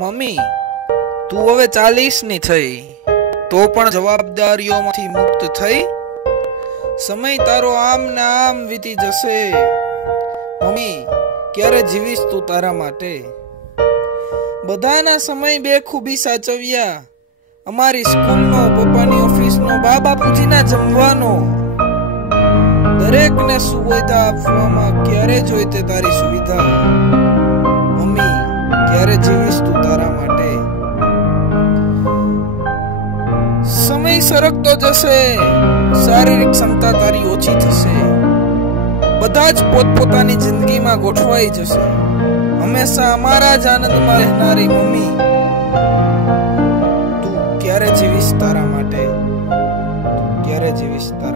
Mummy, તું હવે 40 ની થઈ, તો પણ જવાબદારીઓમાંથી મુક્ત થઈ. સમય તારો આમ ને આમ વીતી જશે. મમ્મી, ક્યારે જીવીશ તું તારા માટે? બધાના સમય બેખૂબી સાચવ્યા. અમારી સ્કૂલનો, પપ્પાની ઓફિસનો, બા બાપુજીના જમવાનો. દરેકને સુવિધા આપવામાં ક્યારે જોઈ તે તારી સુવિધા. મમ્મી, ક્યારે જીવીશ તું તારા માટે? સમય સરકતો જશે, શારીરિક ક્ષમતા તારી ઓછી થશે. બધા જ પોતપોતાની જિંદગીમાં ગોઠવાઈ જશે. હંમેશા અમારા જ આનંદમાં રહેનારી મમ્મી, તું ક્યારે જીવીશ તારા માટે? ક્યારે જીવીશ તારા